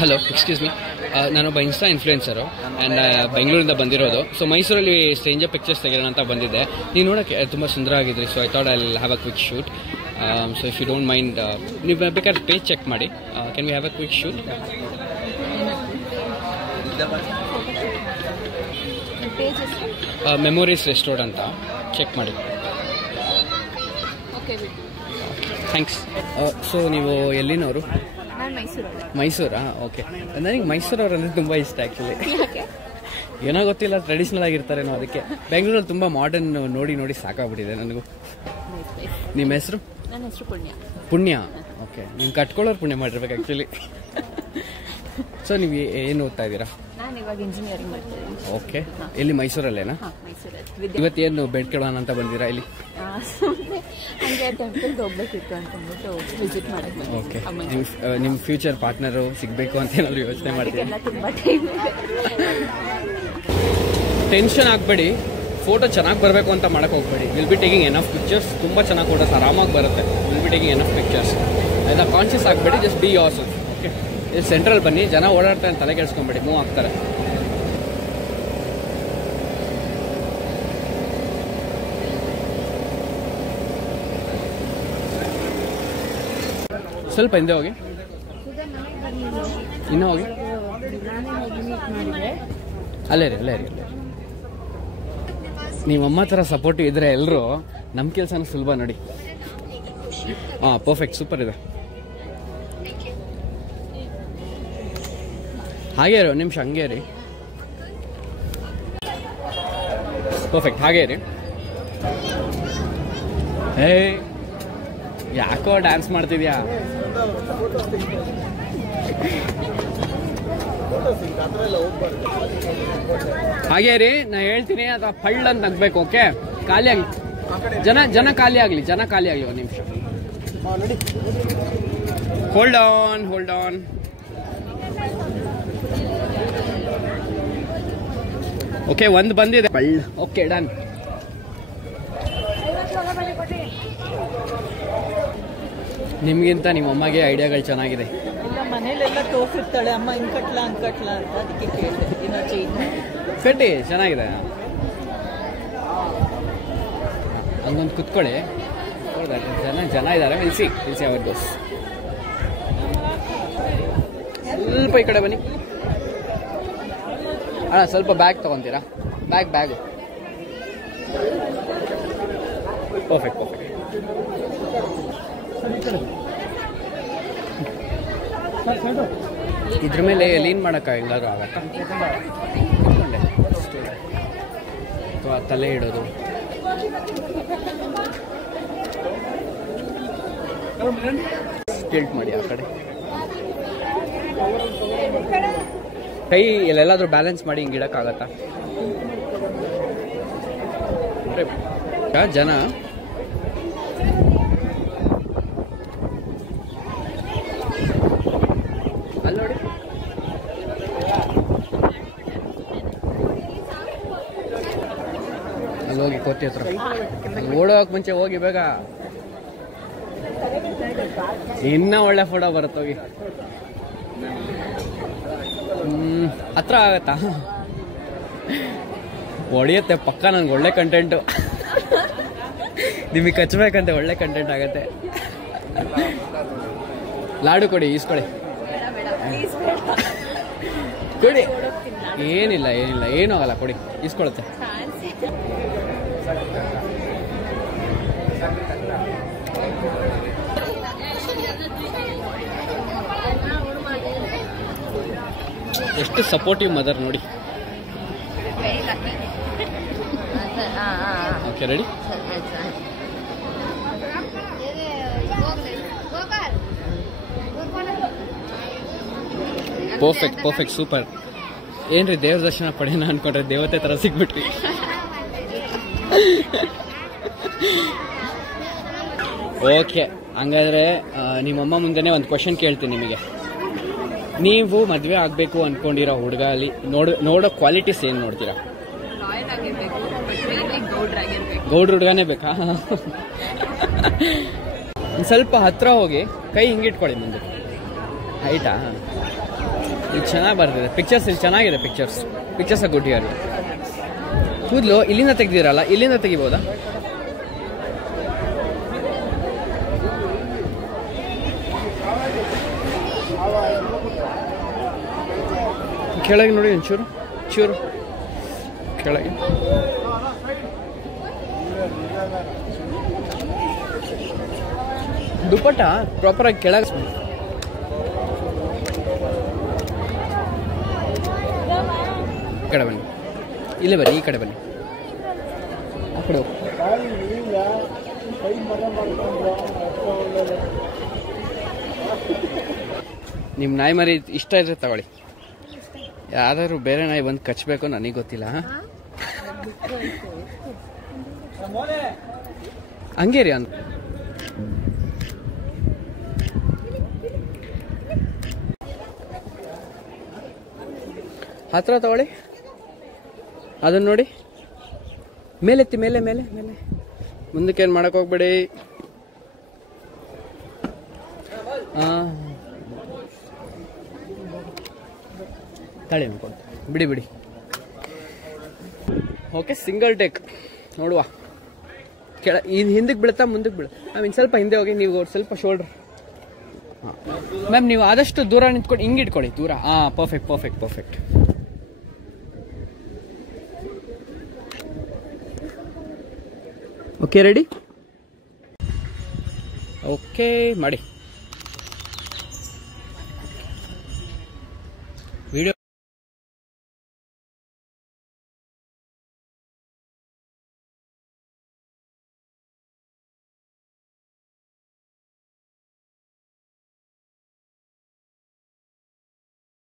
Hello, excuse me. ನಾನೊಬ್ಬ insta ಇನ್ಫ್ಲೂಯೆನ್ಸರು and ಬೆಂಗಳೂರಿಂದ ಬಂದಿರೋದು. ಸೊ ಮೈಸೂರಲ್ಲಿ ಸ್ಟ್ರೇಂಜರ್ ಪಿಕ್ಚರ್ಸ್ ತೆಗೆಯೋಣ ಅಂತ ಬಂದಿದ್ದೆ. ನೀವು ನೋಡೋಕ್ಕೆ ತುಂಬ ಸುಂದರವಾಗಿದ್ರಿ. So I thought I will have a quick shoot. So if you don't mind, ನೀವು ಬೇಕಾದ್ರೆ ಪೇಜ್ ಚೆಕ್ ಮಾಡಿ. Can we have a quick shoot? Memories restaurant ಅಂತ ಚೆಕ್ ಮಾಡಿ. ಥ್ಯಾಂಕ್ಸ್. ಸೊ ನೀವು ಎಲ್ಲಿನವರು? ಮೈಸೂರಾ? ಓಕೆ. ನನಗೆ ಮೈಸೂರವರಂದ್ರೆ ತುಂಬ ಇಷ್ಟ ಆ್ಯಕ್ಚುಲಿ. ಏನೋ ಗೊತ್ತಿಲ್ಲ, ಟ್ರೆಡಿಷ್ನಲ್ ಆಗಿರ್ತಾರೇನೋ ಅದಕ್ಕೆ. ಬೆಂಗಳೂರಲ್ಲಿ ತುಂಬ ಮಾಡರ್ನ್ ನೋಡಿ ನೋಡಿ ಸಾಕಾಗ್ಬಿಟ್ಟಿದೆ ನನಗೂ. ನಿಮ್ಮ ಹೆಸರು? ನನ್ನ ಹೆಸರು ಪುಣ್ಯ. ಪುಣ್ಯ, ಓಕೆ. ನೀವು ಕಟ್ಕೊಳ್ಳೋರು ಪುಣ್ಯ ಮಾಡಿರ್ಬೇಕು ಆ್ಯಕ್ಚುಲಿ. ಸೊ ನೀವು ಏನು ಓದ್ತಾ ಇದ್ದೀರಾ? ನಾನು ಇವಾಗ ಇಂಜಿನಿಯರಿಂಗ್ ಮಾಡ್ತಿದ್ದೀನಿ. ಓಕೆ. ಎಲ್ಲಿ, ಮೈಸೂರಲ್ಲೇನಾ? ಇವತ್ತೇನು ಬೆಡ್ ಕೇಳೋಣ ಅಂತ ಬಂದಿರಾ ಇಲ್ಲಿ? ಹಂಗೆ ಟೆಂಪಲ್ಗೆ ಹೋಗ್ಬೇಕಿತ್ತು ಅಂತಂದ್ಬಿಟ್ಟು ವಿಸಿಟ್ ಮಾಡಕ್ಕೆ. ಓಕೆ. ನಿಮ್ಮ ಫ್ಯೂಚರ್ ಪಾರ್ಟ್ನರು ಸಿಗಬೇಕು ಅಂತ ಏನಾದರೂ ಯೋಚನೆ ಮಾಡ್ತೀವಿ? ತುಂಬ ಟೈಮ್ ಇದೆ. ಟೆನ್ಷನ್ ಆಗಬೇಡಿ, ಫೋಟೋ ಚೆನ್ನಾಗಿ ಬರಬೇಕು ಅಂತ ಮಾಡಕ್ಕೆ ಹೋಗ್ಬೇಡಿ. Will be taking enough pictures. ತುಂಬ ಚೆನ್ನಾಗಿ ಫೋಟೋಸ್ ಆರಾಮಾಗಿ ಬರುತ್ತೆ. Will be taking enough pictures. ಎಲ್ಲ ಕಾನ್ಷಿಯಸ್ ಆಗಬೇಡಿ, just be yourself. Okay. ಇಲ್ಲಿ ಸೆಂಟ್ರಲ್ ಬನ್ನಿ, ಜನ ಓಡಾಡ್ತಾರೆ, ತಲೆ ಕೆಡಿಸ್ಕೊಂಬೇಡಿ, ಮೂವ್ ಆಗ್ತಾರೆ. ಸ್ವಲ್ಪ ಹಿಂದೆ ಹೋಗಿ, ಇನ್ನೂ ಹೋಗಿ. ಅಲ್ಲೇ ರೀ. ನೀವಮ್ಮ ಥರ ಸಪೋರ್ಟಿವ್ ಇದ್ರೆ ಎಲ್ಲರೂ ನಮ್ಮ ಕೆಲಸನ ಸುಲಭ ನೋಡಿ. ಹಾಂ, ಪರ್ಫೆಕ್ಟ್, ಸೂಪರ್ ಇದೆ. ಹಾಗೇ ರೀ, ಒಂದು ನಿಮಿಷ ಹಂಗೆ ರೀ. ಪರ್ಫೆಕ್ಟ್, ಹಾಗೇ ರೀ. ಹೇ, ಯಾಕೋ ಡ್ಯಾನ್ಸ್ ಮಾಡ್ತಿದ್ಯಾ? ಹಾಗೇ ರೀ, ನಾ ಹೇಳ್ತೀನಿ, ಅಥವಾ ಫಳ್ಳ ಅಂತ ನಗ್ಬೇಕು. ಓಕೆ, ಖಾಲಿ ಆಗಲಿ, ಜನ ಖಾಲಿ ಆಗಲಿ, ಒಂದು ನಿಮಿಷ. Hold on. ಓಕೆ, ಒಂದು ಬಂದಿದೆ. Okay, done. ನಿಮ್ಗಿಂತ ನಿಮ್ಮ ಅಮ್ಮಗೆ ಐಡಿಯಾಗಳು ಚೆನ್ನಾಗಿದೆ. ಮನೇಲೆಲ್ಲ ತೋರಿಸಿರ್ತಾಳೆ ಅಮ್ಮ, ಹಿಂಗ್ ಕಟ್ಲಾ ಅಂತ, ಅದಕ್ಕೆ ಕೇಳಿದೆ. ಕಟ್ಟಿ ಚೆನ್ನಾಗಿದೆ. ಹಂಗೊಂದು ಕುತ್ಕೊಳ್ಳಿ. ಜನ ಇದ್ದಾರೆ. ಇಲ್ಸಿ ಅವ್ರ ದೋಸ್. ಸ್ವಲ್ಪ ಈ ಕಡೆ ಬನ್ನಿ. ಅಣ್ಣ, ಸ್ವಲ್ಪ ಬ್ಯಾಗ್ ತಗೊಂತೀರಾ? Bag perfect. ಇದ್ರ ಮೇಲೆ ಲೀನ್ ಮಾಡಕ್ಕ ಹೆಂಗಾದ್ರೂ ಆಗತ್ತಾ? ಅಥವಾ ತಲೆ ಇಡೋದು? ಟಿಲ್ಟ್ ಮಾಡಿ ಆ ಕಡೆ. ಕೈ ಎಲ್ಲೆಲ್ಲಾದ್ರೂ ಬ್ಯಾಲೆನ್ಸ್ ಮಾಡಿ ಹಿಂಗೆ ಇಡಕ್ಕಾಗತ್ತಾ? ಜನ ಅಲ್ಲೋಡಿ. ಅಲ್ಲೋಗಿ ಕೋತಿ ಹತ್ರ ಓಡೋಕ್ ಮುಂಚೆ ಹೋಗಿ ಬೇಗ. ಇನ್ನ ಒಳ್ಳೆ ಫೋಟೋ ಬರುತ್ತೆ, ಹೋಗಿ. ಹತ್ರ ಆಗತ್ತಾ? ಹೊಡಿಯುತ್ತೆ ಪಕ್ಕ. ನನ್ಗೆ ಒಳ್ಳೆ ಕಂಟೆಂಟು. ನಿಮಗೆ ಕಚ್ಚಬೇಕಂತೆ, ಒಳ್ಳೆ ಕಂಟೆಂಟ್ ಆಗತ್ತೆ. ಲಾಡು ಕೊಡಿ, ಈಸ್ಕೊಡಿ. ಕೊಡಿ, ಏನಿಲ್ಲ, ಏನೂ ಆಗಲ್ಲ, ಕೊಡಿ, ಈಸ್ಕೊಳುತ್ತೆ. ಎಷ್ಟು ಸಪೋರ್ಟಿವ್ ಮದರ್ ನೋಡಿ. Okay, ready? Perfect, super. ಏನ್ರಿ, ದೇವ್ರ ದರ್ಶನ ಪಡೆಯೋಣ ಅನ್ಕೊಂಡ್ರೆ ದೇವತೆ ತರ ಸಿಗ್ಬಿಟ್ರಿ. ಓಕೆ, ಹಂಗಾದ್ರೆ ನಿಮ್ಮಮ್ಮ ಮುಂದೆನೆ ಒಂದು ಕ್ವಶನ್ ಕೇಳ್ತೀನಿ ನಿಮಗೆ. ನೀವು ಮದುವೆ ಆಗಬೇಕು ಅನ್ಕೊಂಡಿರೋ ಹುಡುಗ ಅಲ್ಲಿ ನೋಡೋ ಕ್ವಾಲಿಟೀಸ್ ಏನು ನೋಡ್ತೀರಾ? ಗೌಡ್ರ ಹುಡುಗನೇ ಬೇಕಾ? ಸ್ವಲ್ಪ ಹತ್ರ ಹೋಗಿ ಕೈ ಹಿಂಗಿಟ್ಕೊಳ್ಳಿ ಮುಂದೆ. ಹೈಟಾ? ಇದು ಚೆನ್ನಾಗಿ ಬರ್ತಿದೆ ಪಿಕ್ಚರ್ಸ್, ಇಲ್ಲಿ ಚೆನ್ನಾಗಿದೆ ಪಿಕ್ಚರ್ಸ್ ಗುಡ್ ಇಯರ್. ಕೂದಲು ಇಲ್ಲಿಂದ ತೆಗ್ದಿರಲ್ಲ, ಇಲ್ಲಿಂದ ತೆಗಿಬೋದಾ? ಕೆಳಗೆ ನೋಡಿ ಒಂಚೂರು ಚೂರು ಕೆಳಗೆ. ದುಪ್ಪಟ್ಟ ಪ್ರಾಪರಾಗಿ ಕೆಳಗೆ. ಈ ಕಡೆ ಬನ್ನಿ, ಇಲ್ಲೇ ಬನ್ನಿ, ಈ ಕಡೆ ಬನ್ನಿ, ಆ ಕಡೆ ಹೋಗಿ. ನಿಮ್ಮ ನಾಯಿ ಮರಿ ಇಷ್ಟ ಇದ್ರೆ ತಗೊಳ್ಳಿ. ಯಾವ್ದಾದ್ರು ಬೇರೆ ನಾಯಿ ಬಂದು ಕಚ್ಚಬೇಕು, ನನಗೆ ಗೊತ್ತಿಲ್ಲ. ಹಂಗೆ ರೀ ಹತ್ರ ತಗೊಳ್ಳಿ. ಅದನ್ನ ನೋಡಿ, ಮೇಲೆತ್ತಿ, ಮೇಲೆ ಮೇಲೆ ಮೇಲೆ. ಮುಂದಕ್ಕೆ ಏನು ಮಾಡಕ್ ಹೋಗ್ಬೇಡಿ. ತಳಿ ಅನ್ಕೊಂಡು ಬಿಡಿ ಬಿಡಿ. ಓಕೆ, ಸಿಂಗಲ್ ಟೇಕ್ ನೋಡುವ. ಹಿಂದಕ್ಕೆ ಬೀಳುತ್ತಾ ಮುಂದಕ್ಕೆ ಬೀಳು. ಇನ್ನು ಸ್ವಲ್ಪ ಹಿಂದೆ ಹೋಗಿ, ನೀವು ಸ್ವಲ್ಪ ಶೋಲ್ಡರ್. ಹಾಂ ಮ್ಯಾಮ್, ನೀವು ಆದಷ್ಟು ದೂರ ನಿಂತ್ಕೊಂಡು ಹಿಂಗೆ ಇಟ್ಕೊಳ್ಳಿ, ದೂರ. ಹಾಂ, ಪರ್ಫೆಕ್ಟ್. Okay, ready? ಓಕೆ ಮಾಡಿ.